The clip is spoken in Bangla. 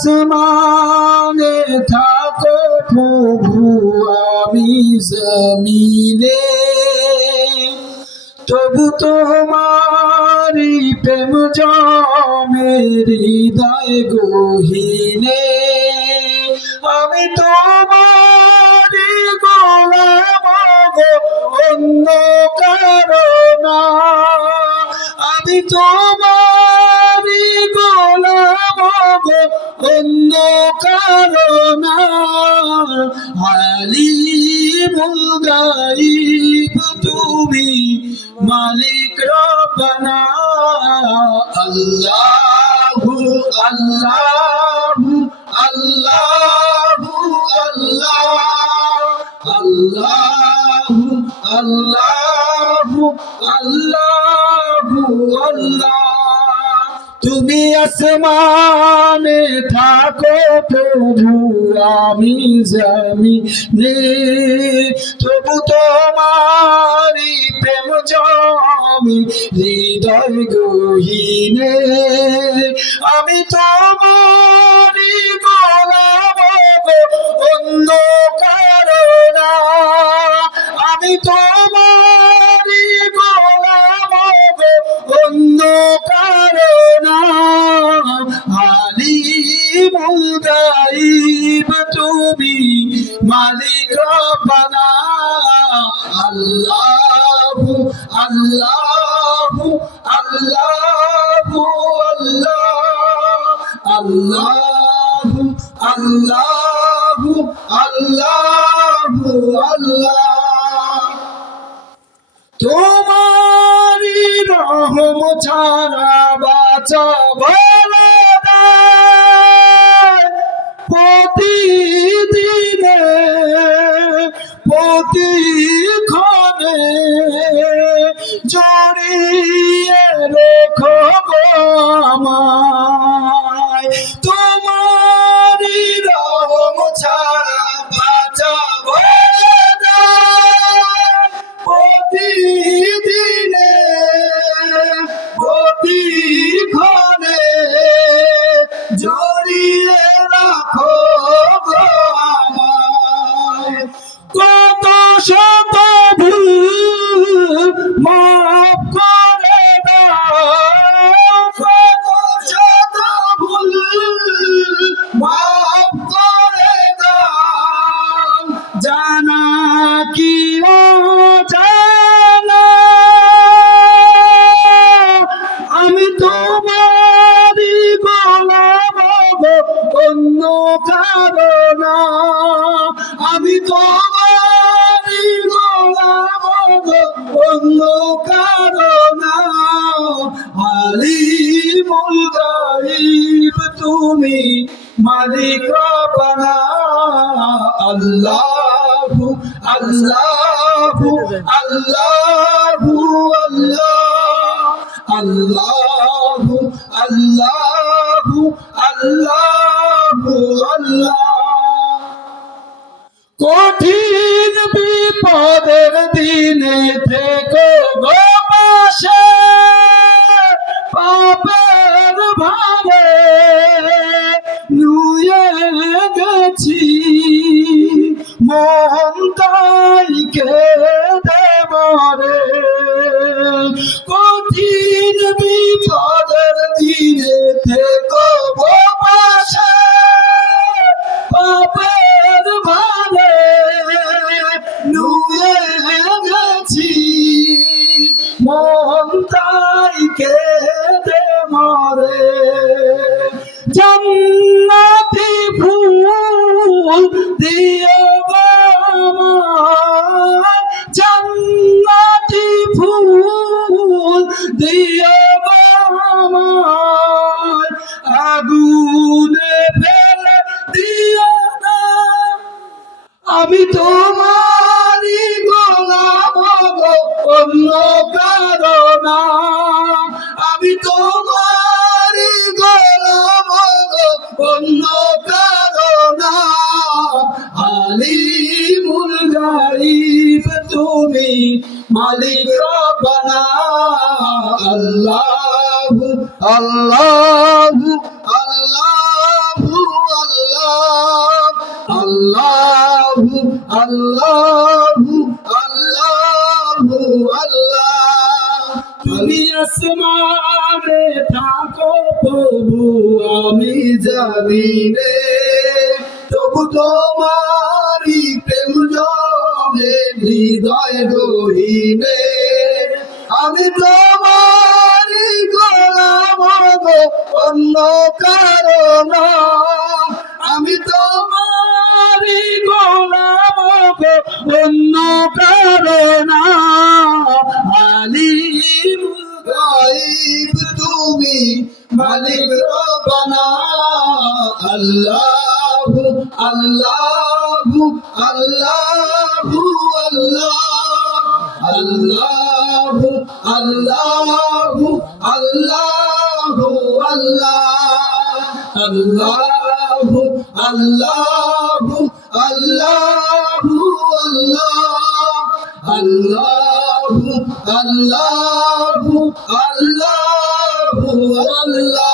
আসমানে থাকো প্রভু আমি জমিনে, তবু তোমারি প্রেম জমে হৃদয় গহীনে। আমি তোমারি গোলাম গো, অন্য কারো না। আমি তোমারি গোলাম গো, অন্য কারো না। আলিমুল গায়ব তুমি, মালিক রব্বানা। আল্লাহু আল্লাহু আল্লাহু আল্লাহ, আল্লাহু আল্লাহু আল্লাহু আল্লাহ। তুমি আসমানে থাকো প্রভু আমি জমিনে, তবু তোমারি প্রেম জমে হৃদয় গহীনে। আমি তোমারি গোলাম গো, অন্য কারো না। আমি তোমারি গোলাম গো, অন্য কারো না। আলিমুল গায়ব তুমি, মালিক রব্বানা। আল্লাহু আল্লাহু আল্লাহু আল্লাহ, আল্লাহু আল্লাহু আল্লাহু আল্লাহ। তোমারি রহম ছাড়া বাঁচা বলা দায়। প্রতিদিনে প্রতিক্ষণে জড়িয়ে রেখো গো আমায়। তোমারি রহম ছাড়া বাঁচা বলা দায়। প্রতিদিনে প্রতিক্ষণে জড়িয়ে রাখো গো আমায়। কত শত ভুল মাফ করে দাও, কত শত ভুল মাফ করে দাও। জানা কি অজানা, আমি তোমারি গোলাম গো, অন্য কারো না। আমি তোমারি গোলাম গো, অন্য কারো না। আলিমুল গায়ব তুমি, মালিক রব্বানা। আল্লাহু আল্লাহু আল্লাহু আল্লাহ, আল্লাহু আল্লাহু আল্লাহু আল্লাহ। কঠিন বিপদের দিনে থেকো গো পাশে, পাপের ভারে নুয়ে গেছি, মন তাই কেঁদে মরে। কঠিন বিপদের দিনে থেকো গো পাশে, পাপের ভারে নুয়ে গেছি, মন তাই কেঁদে মরে। জান্নাতি ফুল দিও গো আমায়, জান্নাতি ফুল দিও গো আমায়। আগুনে ফেলে দিও না, আমি তোমারি গোলাম গো, অন্য কারো না। আমি তোমারি গোলাম গো, অন্য কারো না। আলিমুল গায়ব তুমি, মালিক রব্বানা। আল্লাহু আল্লাহু আল্লাহু আল্লাহু আল্লাহু আল্লাহু আল্লাহ। তুমি আসমানে থাকো প্রভু আমি জামিনে, তবু তোমারি প্রেম জমে হৃদয় গহীনে। আমি তোমারি গোলাম গো অন্য কারো না, আমি তোমারি গোলাম গো অন্য কারো না। আলিমুল গায়ব তুমি মালিক রব্বানা। আল্লাহু আল্লাহু আল্লাহু আল্লাহ। আল্লাহু আল্লাহু আল্লাহু আল্লাহ। আল্লাহু আল্লাহু আল্লাহু আল্লাহ। আল্লাহু আল্লাহু আল্লাহু আল্লাহ।